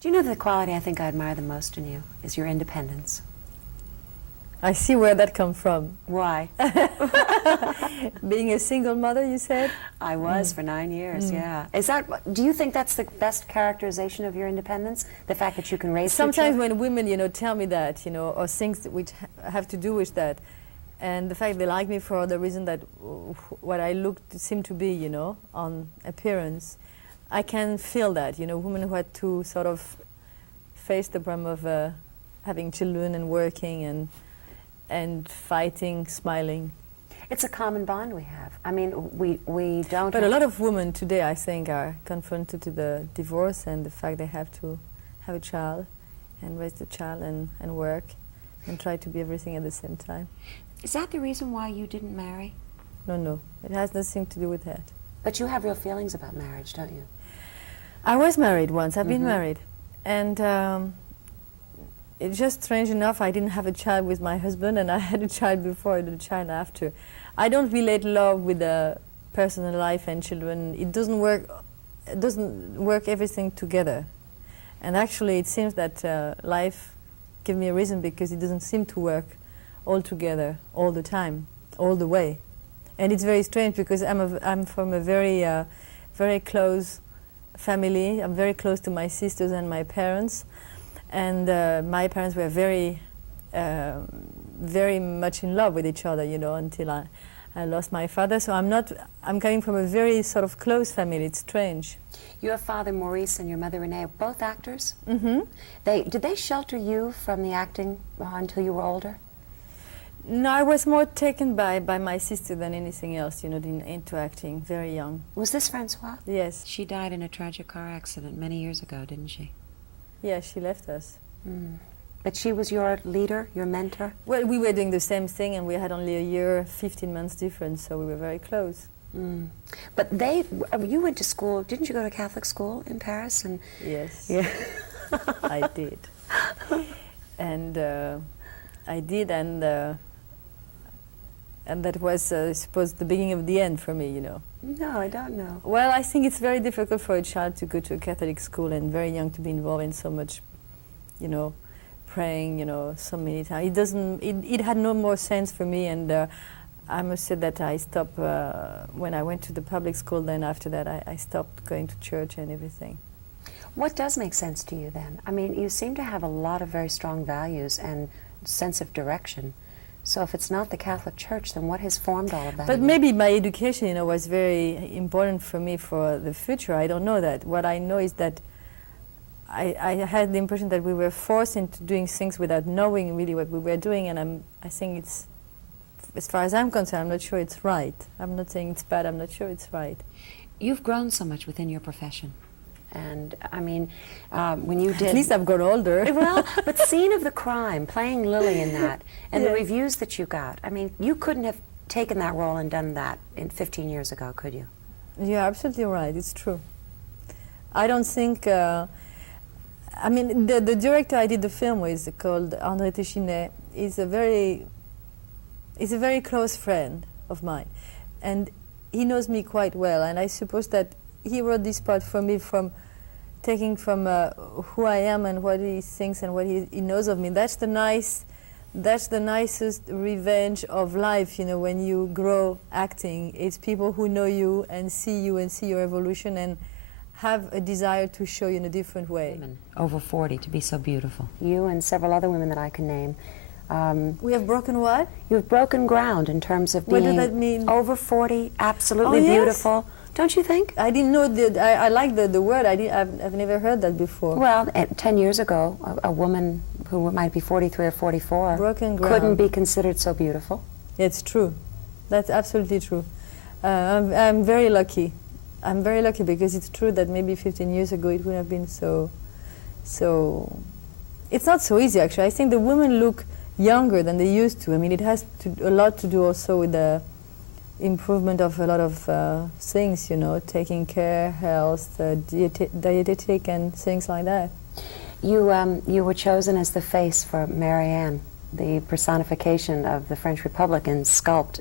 Do you know the quality I think I admire the most in you is your independence? I see where that comes from. Why? Being a single mother, you said? I was for 9 years, yeah. Do you think that's the best characterization of your independence? The fact that you can raise Sometimes when women, tell me that, or things which have to do with that, and the fact they like me for the reason that what I seem to be, on appearance, I can feel that, women who had to sort of face the problem of having children and working and fighting, smiling. It's a common bond we have. I mean, we don't... But a lot of women today, I think, are confronted to the divorce and the fact they have to have a child and raise the child and work and try to be everything at the same time. Is that the reason why you didn't marry? No. It has nothing to do with that. But you have real feelings about marriage, don't you? I was married once. I've been married. And it's just strange enough, I didn't have a child with my husband, and I had a child before and a child after. I don't relate love with a personal life and children. It doesn't work everything together. And actually, it seems that life gives me a reason because it doesn't seem to work all together, all the time, all the way. And it's very strange because I'm from a very close family. I'm very close to my sisters and my parents. And my parents were very much in love with each other, until I lost my father. So I'm coming from a very sort of close family. It's strange. Your father, Maurice, and your mother, Renee, are both actors? Mm-hmm. Did they shelter you from the acting until you were older? No, I was more taken by my sister than anything else, into acting, very young. Was this Francois? Yes. She died in a tragic car accident many years ago, didn't she? Yeah, she left us. Mm. But she was your leader, your mentor? Well, we were doing the same thing, and we had only a year, 15 months difference, so we were very close. Mm. But you went to school, didn't you go to Catholic school in Paris? And yes. Yeah. I did. And I did, and that was, I suppose, the beginning of the end for me, No, I don't know. Well, I think it's very difficult for a child to go to a Catholic school and very young to be involved in so much, praying, so many times. It had no more sense for me, and I must say that I stopped when I went to the public school. Then after that, I stopped going to church and everything. What does make sense to you then? I mean, you seem to have a lot of very strong values and sense of direction. So if it's not the Catholic Church, then what has formed all of that? But maybe my education, was very important for me for the future. I don't know that. What I know is that I had the impression that we were forced into doing things without knowing really what we were doing, and I think it's, as far as I'm concerned, I'm not sure it's right. I'm not saying it's bad, I'm not sure it's right. You've grown so much within your profession. And, I mean, when you did... At least I've grown older. Well, but Scene of the Crime, playing Lily in that, and yes. the reviews that you got, I mean, you couldn't have taken that role and done that 15 years ago, could you? You're absolutely right, it's true. I don't think... I mean, the director I did the film with, called André Téchinet, is a very close friend of mine. And he knows me quite well, and I suppose that he wrote this part for me from taking from who I am and what he thinks and what he knows of me. That's the nicest revenge of life, when you grow acting. It's people who know you and see your evolution and have a desire to show you in a different way. Women over 40 to be so beautiful. You and several other women that I can name. We have broken what? You have broken ground in terms of being what does that mean? Over 40, absolutely beautiful. Don't you think? I didn't know that. I like the word. I've never heard that before. Well, 10 years ago, a woman who might be 43 or 44 broken ground. Couldn't be considered so beautiful. It's true. That's absolutely true. I'm very lucky. I'm very lucky because it's true that maybe 15 years ago it would have been so. It's not so easy, actually. I think the women look younger than they used to. I mean, it has a lot to do also with the improvement of a lot of things, taking care, health, dietetic and things like that. You were chosen as the face for Marianne, the personification of the French Republic in Sculpt.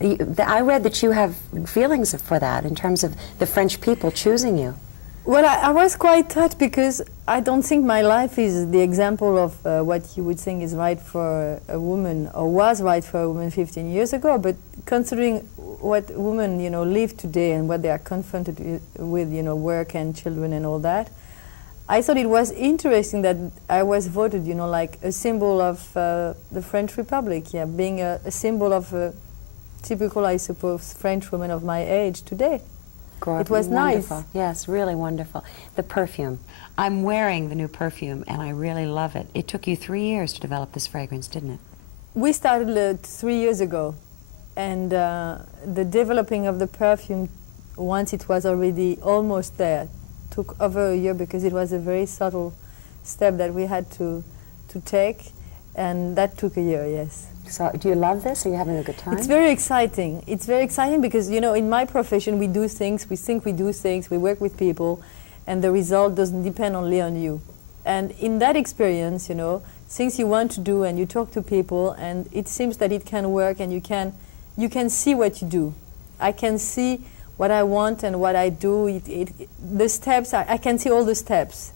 I read that you have feelings for that in terms of the French people choosing you. Well, I was quite touched because I don't think my life is the example of what you would think is right for a woman or was right for a woman 15 years ago. But considering what women, live today and what they are confronted with, work and children and all that, I thought it was interesting that I was voted, like a symbol of the French Republic, being a symbol of a typical, I suppose, French woman of my age today. It was wonderful. nice. Yes, really wonderful. The perfume. I'm wearing the new perfume, and I really love it. It took you 3 years to develop this fragrance, didn't it? We started 3 years ago, and the developing of the perfume, once it was already almost there, took over a year because it was a very subtle step that we had to take, and that took a year, yes. So do you love this? Are you having a good time? It's very exciting. It's very exciting because, in my profession we do things, we think we do things, we work with people, and the result doesn't depend only on you. And in that experience, things you want to do and you talk to people and it seems that it can work and you can see what you do. I can see what I want and what I do. The steps, I can see all the steps.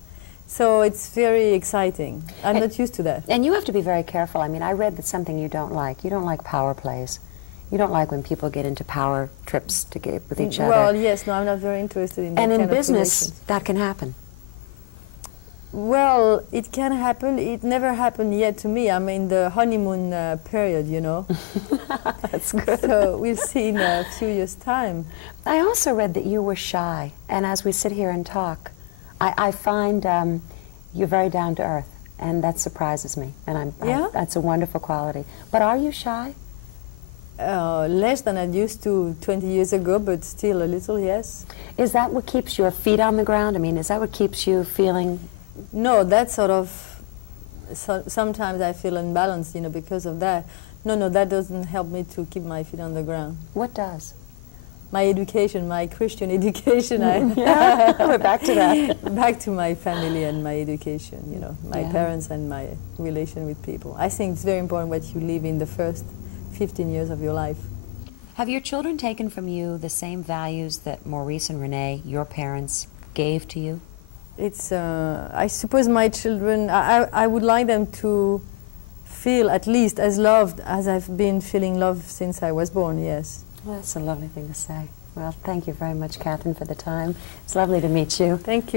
So it's very exciting. I'm not used to that. And you have to be very careful. I mean, I read that something you don't like. You don't like power plays. You don't like when people get into power trips to get with each other. Well, yes, no, I'm not very interested in that And kind in of business, relations. that can happen. Well, it can happen. It never happened yet to me. I'm in the honeymoon period, That's good. So we'll see in a few years' time. I also read that you were shy. And as we sit here and talk, I find you're very down to earth. And that surprises me. And that's a wonderful quality. But are you shy? Less than I used to 20 years ago, but still a little, yes. Is that what keeps your feet on the ground? I mean, is that what keeps you feeling? No, that sort of, sometimes I feel unbalanced, because of that. No, that doesn't help me to keep my feet on the ground. What does? My education, my Christian education. Yeah, we're back to that. Back to my family and my education, my Yeah. parents and my relation with people. I think it's very important what you live in the first 15 years of your life. Have your children taken from you the same values that Maurice and Renee, your parents, gave to you? It's, I suppose my children, I would like them to feel at least as loved as I've been feeling love since I was born, yes. Well, that's a lovely thing to say. Well, thank you very much, Catherine, for the time. It's lovely to meet you. Thank you.